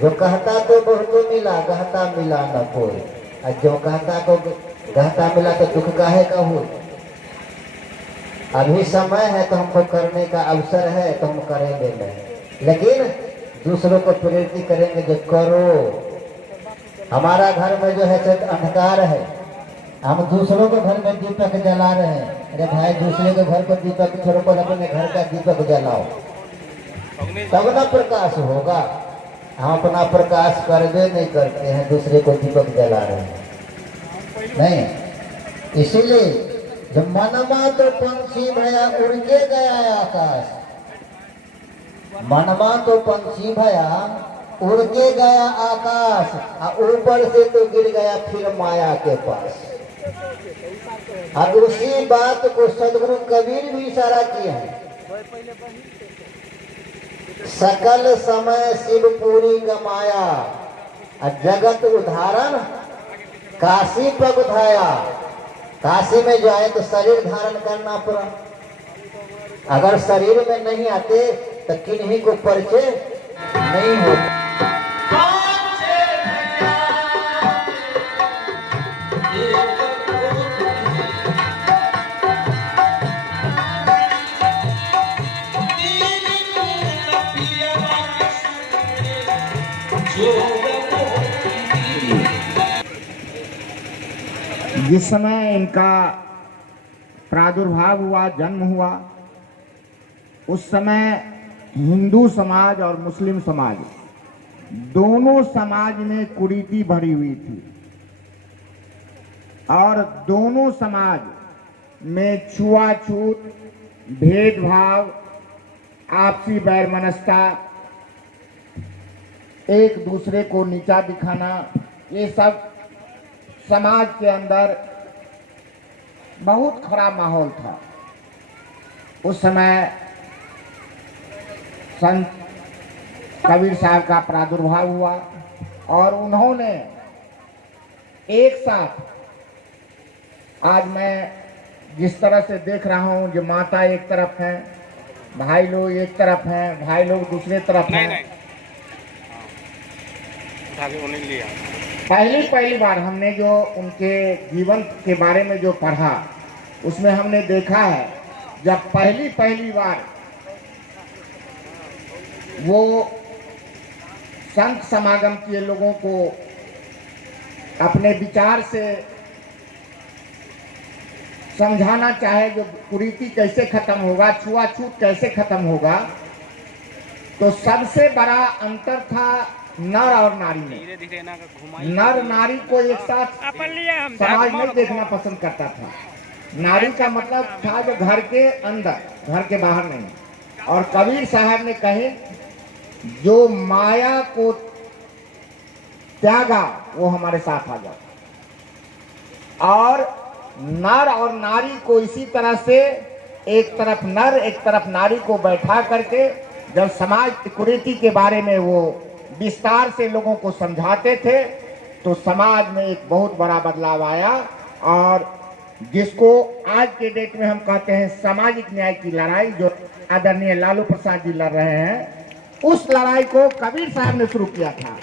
जो कहता तो बहुतो मिला, गहता मिला न कोई। और जो कहता को गहता मिला तो दुख काहे का हो। अभी समय है तो हमको करने का अवसर है तो हम करेंगे नहीं, लेकिन दूसरों को प्रेरित करेंगे जो करो। हमारा घर में जो है अंधकार है, हम दूसरों के घर में दीपक जला रहे हैं। अरे भाई, दूसरे के घर पर दीपक छोड़ो, पर अपने घर का दीपक जलाओ, तब ना प्रकाश होगा। हम अपना प्रकाश करवे नहीं करते हैं, दूसरे को दीपक जला रहे हैं नहीं। इसीलिए जब मनमा तो पंछी भया उड़ के गया आकाश, मनमा तो पंछी भया उड़ के गया आकाश, और ऊपर से तो गिर गया फिर माया के पास। और उसी बात को सदगुरु कबीर भी इशारा किए हैं। सकल समय शिवपुरी गमाया, जगत उदाहरण काशी पग उठाया। काशी में जाए तो शरीर धारण करना पड़ा, अगर शरीर में नहीं आते तो किन्हीं को परिचय नहीं होता। जिस समय इनका प्रादुर्भाव हुआ, जन्म हुआ, उस समय हिंदू समाज और मुस्लिम समाज दोनों समाज में कुरीति भरी हुई थी, और दोनों समाज में छुआछूत, भेदभाव, आपसी वैरमनस्यता, एक दूसरे को नीचा दिखाना, ये सब समाज के अंदर बहुत खराब माहौल था। उस समय संत कबीर साहब का प्रादुर्भाव हुआ और उन्होंने एक साथ, आज मैं जिस तरह से देख रहा हूं, जो माता एक तरफ है, भाई लोग एक तरफ हैं, भाई लोग दूसरे तरफ हैं। पहली बार हमने जो उनके जीवन के बारे में जो पढ़ा, उसमें हमने देखा है जब पहली बार वो संत समागम के लोगों को अपने विचार से समझाना चाहे, जो कुरीति कैसे खत्म होगा, छुआछूत कैसे खत्म होगा, तो सबसे बड़ा अंतर था नर और नारी में। नर नारी को एक साथ समाज में देखना पसंद करता था। नारी का मतलब था जो घर के अंदर, घर के बाहर नहीं। और कबीर साहब ने कहे जो माया को त्यागा वो हमारे साथ आ जाता। और नर और नारी को इसी तरह से एक तरफ नर एक तरफ नारी को बैठा करके जब समाज की कुरीति के बारे में वो विस्तार से लोगों को समझाते थे तो समाज में एक बहुत बड़ा बदलाव आया। और जिसको आज के डेट में हम कहते हैं सामाजिक न्याय की लड़ाई, जो आदरणीय लालू प्रसाद जी लड़ रहे हैं, उस लड़ाई को कबीर साहब ने शुरू किया था।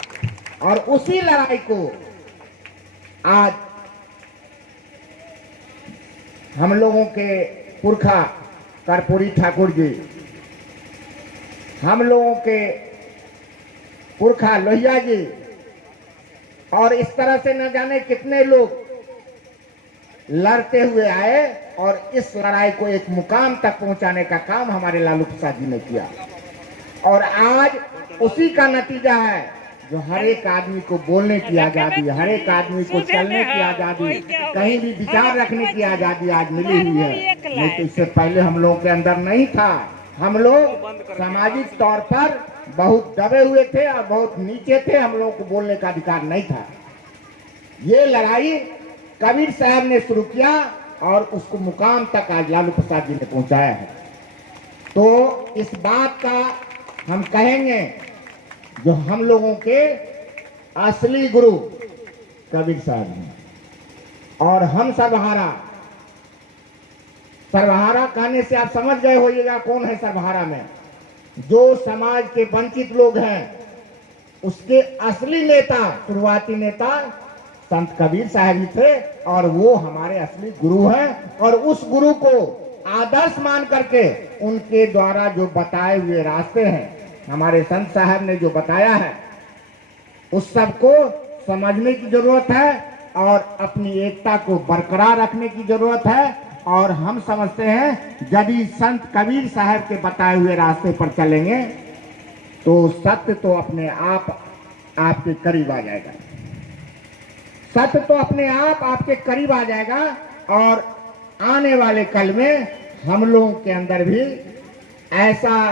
और उसी लड़ाई को आज हम लोगों के पुरखा कर्पूरी ठाकुर जी, हम लोगों के पुरखा लोहिया जी और इस तरह से न जाने कितने लोग लड़ते हुए आए और इस लड़ाई को एक मुकाम तक पहुंचाने का काम हमारे लालू प्रसाद जी ने किया। और आज उसी का नतीजा है जो हर एक आदमी को बोलने की आजादी, हर एक आदमी को चलने की आजादी, कहीं भी विचार रखने की आजादी आज मिली हुई है। नहीं तो इससे पहले हम लोगों के अंदर नहीं था। हम लोग सामाजिक तौर पर बहुत दबे हुए थे और बहुत नीचे थे, हम लोगों को बोलने का अधिकार नहीं था। ये लड़ाई कबीर साहब ने शुरू किया और उसको मुकाम तक आज लालू प्रसाद जी ने पहुंचाया है। तो इस बात का हम कहेंगे जो हम लोगों के असली गुरु कबीर साहब हैं। और हम सर्वहारा, सर्वहारा कहने से आप समझ गए होइएगा कौन है सर्वहारा में। जो समाज के वंचित लोग हैं उसके असली नेता, शुरुआती नेता संत कबीर साहब ही थे और वो हमारे असली गुरु हैं। और उस गुरु को आदर्श मान करके उनके द्वारा जो बताए हुए रास्ते हैं, हमारे संत साहब ने जो बताया है, उस सबको समझने की जरूरत है और अपनी एकता को बरकरार रखने की जरूरत है। और हम समझते हैं यदि संत कबीर साहब के बताए हुए रास्ते पर चलेंगे तो सत्य तो अपने आप आपके करीब आ जाएगा। सत्य तो अपने आप आपके करीब आ जाएगा। और आने वाले कल में हम लोगों के अंदर भी ऐसा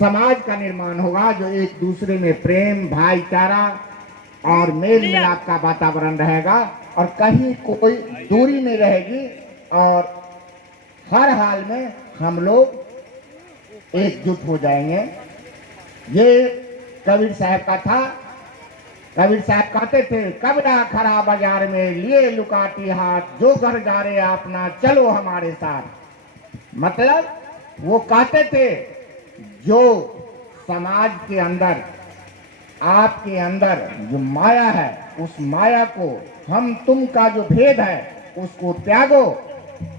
समाज का निर्माण होगा जो एक दूसरे में प्रेम, भाईचारा और मेल मिलाप का वातावरण रहेगा और कहीं कोई दूरी नहीं रहेगी। और हर हाल में हम लोग एकजुट हो जाएंगे। ये कबीर साहब का था। कबीर साहब कहते थे कबरा खरा बाजार में लिए लुकाती हाथ, जो घर जा रहे अपना चलो हमारे साथ। मतलब वो कहते थे जो समाज के अंदर, आपके अंदर जो माया है, उस माया को, हम तुम का जो भेद है उसको त्यागो।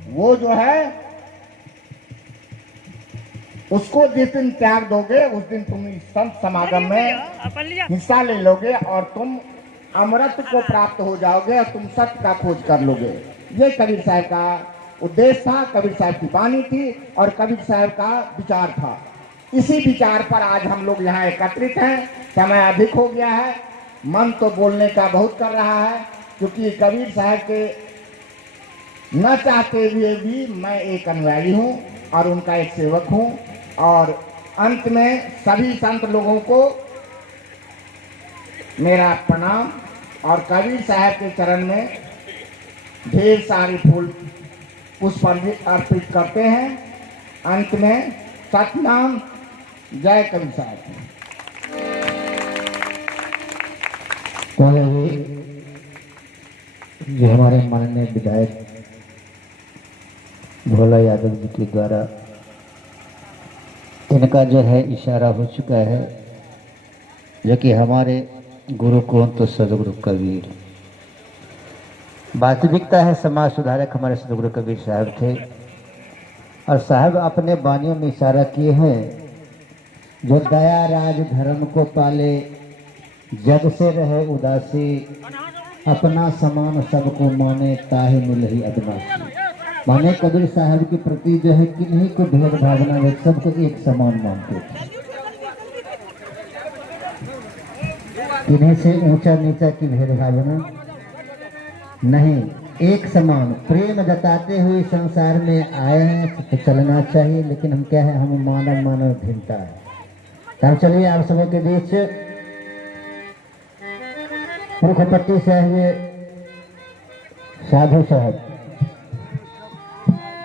वो जो है उसको जिस दिन त्याग दोगे उस दिन तुम इस संत समागम में हिस्सा ले लोगे और तुम अमृत को प्राप्त हो जाओगे और तुम सत्य का खोज कर लोगे। ये कबीर साहब का उद्देश्य था, कबीर साहब की वाणी थी और कबीर साहब का विचार था। इसी विचार पर आज हम लोग यहाँ एकत्रित हैं। समय अधिक हो गया है, मन तो बोलने का बहुत कर रहा है, क्योंकि कबीर साहब के न चाहते हुए भी मैं एक अनुयायी हूँ और उनका एक सेवक हूँ। और अंत में सभी संत लोगों को मेरा प्रणाम और कबीर साहब के चरण में ढेर सारे फूल पुष्प अर्पित करते हैं। अंत में सतनाम, जय कबीर साहब। तो जो हमारे माननीय विधायक भोला यादव जी के द्वारा इनका जो है इशारा हो चुका है, जो कि हमारे गुरु कौन तो सदगुरु कबीर। वास्तविकता है समाज सुधारक हमारे सदगुरु कबीर साहब थे और साहब अपने वाणियों में इशारा किए हैं, जो दया राज धर्म को पाले, जग से रहे उदासी, अपना समान सबको माने, ताहे मिलही अदनासी। माने कबीर साहब के प्रति जो है किन्हीं को भेद भावना है, सबको एक समान मानते थे। किन्हीं से ऊंचा नीचा की भेदभावना नहीं, एक समान प्रेम जताते हुए संसार में आए हैं तो चलना चाहिए। लेकिन हम क्या है, हम मानव मानव भिन्नता है। तब चलिए आप सबों के बीच मुखपट्टी से हुए साधु साहब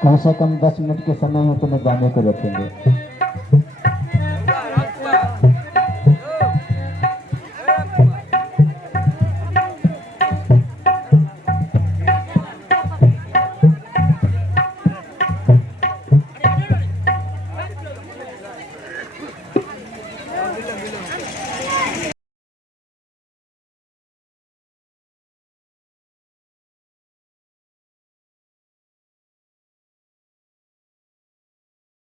कम से कम 10 मिनट के समय में अपने गाने को रखेंगे।